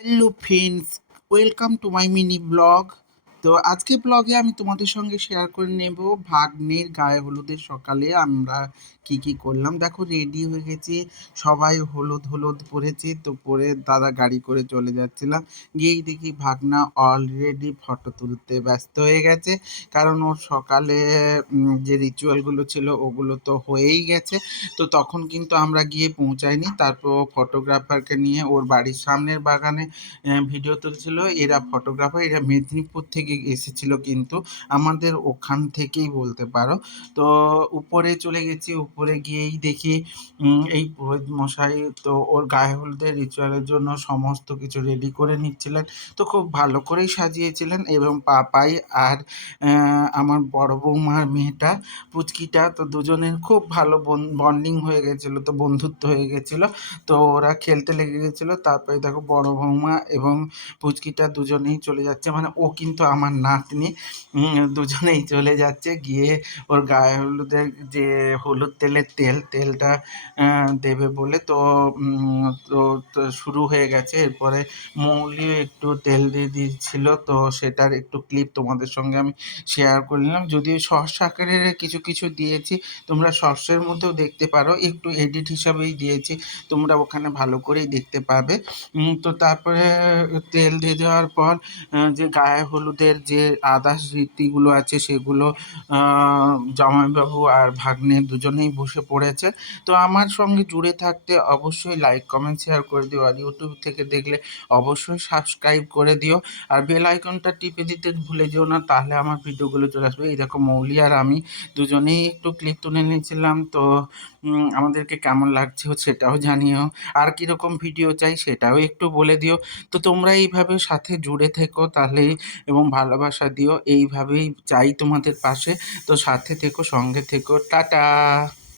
Hello friends welcome to my mini blog তো আজকে ব্লগে আমি তোমাদের সঙ্গে শেয়ার করে নেব ভাগ্নের গায়ে হলুদের সকালে আমরা কি কি করলাম। দেখো রেডি হয়ে গেছি, সবাই হলুদ হলুদ পরেছি, তো পরে দাদা গাড়ি করে চলে যাচ্ছিলাম। গিয়েই দেখি ভাগনা অলরেডি ফটো তুলতে ব্যস্ত হয়ে গেছে, কারণ ওর সকালে যে রিচুয়ালগুলো ছিল ওগুলো তো হয়েই গেছে। তো তখন কিন্তু আমরা গিয়ে পৌঁছাইনি, তারপর ফটোগ্রাফারকে নিয়ে ওর বাড়ির সামনের বাগানে ভিডিও তুলছিল। এরা ফটোগ্রাফার এরা মেদিনীপুর থেকে এসেছিল কিন্তু আমাদের ওখান থেকেই বলতে পারো। তো উপরে চলে গেছি, উপরে গিয়েই দেখি এই পুরোহিত মশাই তো ওর গায়ে হলুদের রিচুয়ালের জন্য সমস্ত কিছু রেডি করে নিচ্ছিলেন। তো খুব ভালো করেই সাজিয়েছিলেন এবং পাপাই আর আমার বড় বৌমার মেয়েটা, পুচকিটা, তো দুজনের খুব ভালো বন্ডিং হয়ে গেছিল, তো বন্ধুত্ব হয়ে গেছিল। তো ওরা খেলতে লেগে গেছিল, তারপরে দেখো বড় বৌমা এবং পুচকিটা দুজনেই চলে যাচ্ছে। মানে ও কিন্তু আমার নাতনি দুজনেই চলে যাচ্ছে। গিয়ে ওর গায়ে হলুদের যে হলুদ তেলের তেল, তেলটা দেবে বলে তো তো শুরু হয়ে গেছে। এরপরে মৌলিও একটু তেল দিয়ে দিয়েছিল। তো সেটার একটু ক্লিপ তোমাদের সঙ্গে আমি শেয়ার করে নিলাম। যদিও শর্টস আকারের কিছু কিছু দিয়েছি, তোমরা শর্টসের মধ্যেও দেখতে পারো। একটু এডিট হিসাবেই দিয়েছি, তোমরা ওখানে ভালো করেই দেখতে পাবে। তো তারপরে তেল দিয়ে দেওয়ার পর যে গায়ে হলুদের যে আদার্স রীতিগুলো আছে সেগুলো জামাইবাবু আর ভাগ্নে দুজনেই বসে পড়েছে। তো আমার সঙ্গে জুড়ে থাকতে অবশ্যই লাইক কমেন্ট শেয়ার করে দিও আর ইউটিউব থেকে দেখলে অবশ্যই সাবস্ক্রাইব করে দিও। আর বেল আইকনটা টিপে দিতে ভুলে যেও না, তাহলে আমার ভিডিওগুলো চলে আসবে। এই দেখো মৌলি আর আমি দুজনেই একটু ক্লিপ তুলে নিয়েছিলাম। তো আমাদেরকে কেমন লাগছে সেটাও জানিও। আর কীরকম ভিডিও চাই সেটাও একটু বলে দিও। তো তোমরা এইভাবে সাথে জুড়ে থেকো তাহলেই এবং ভালোবাসা দিও। এইভাবেই চাই তোমাদের পাশে। তো সাথে থেকো সঙ্গে থেকো। টাটা!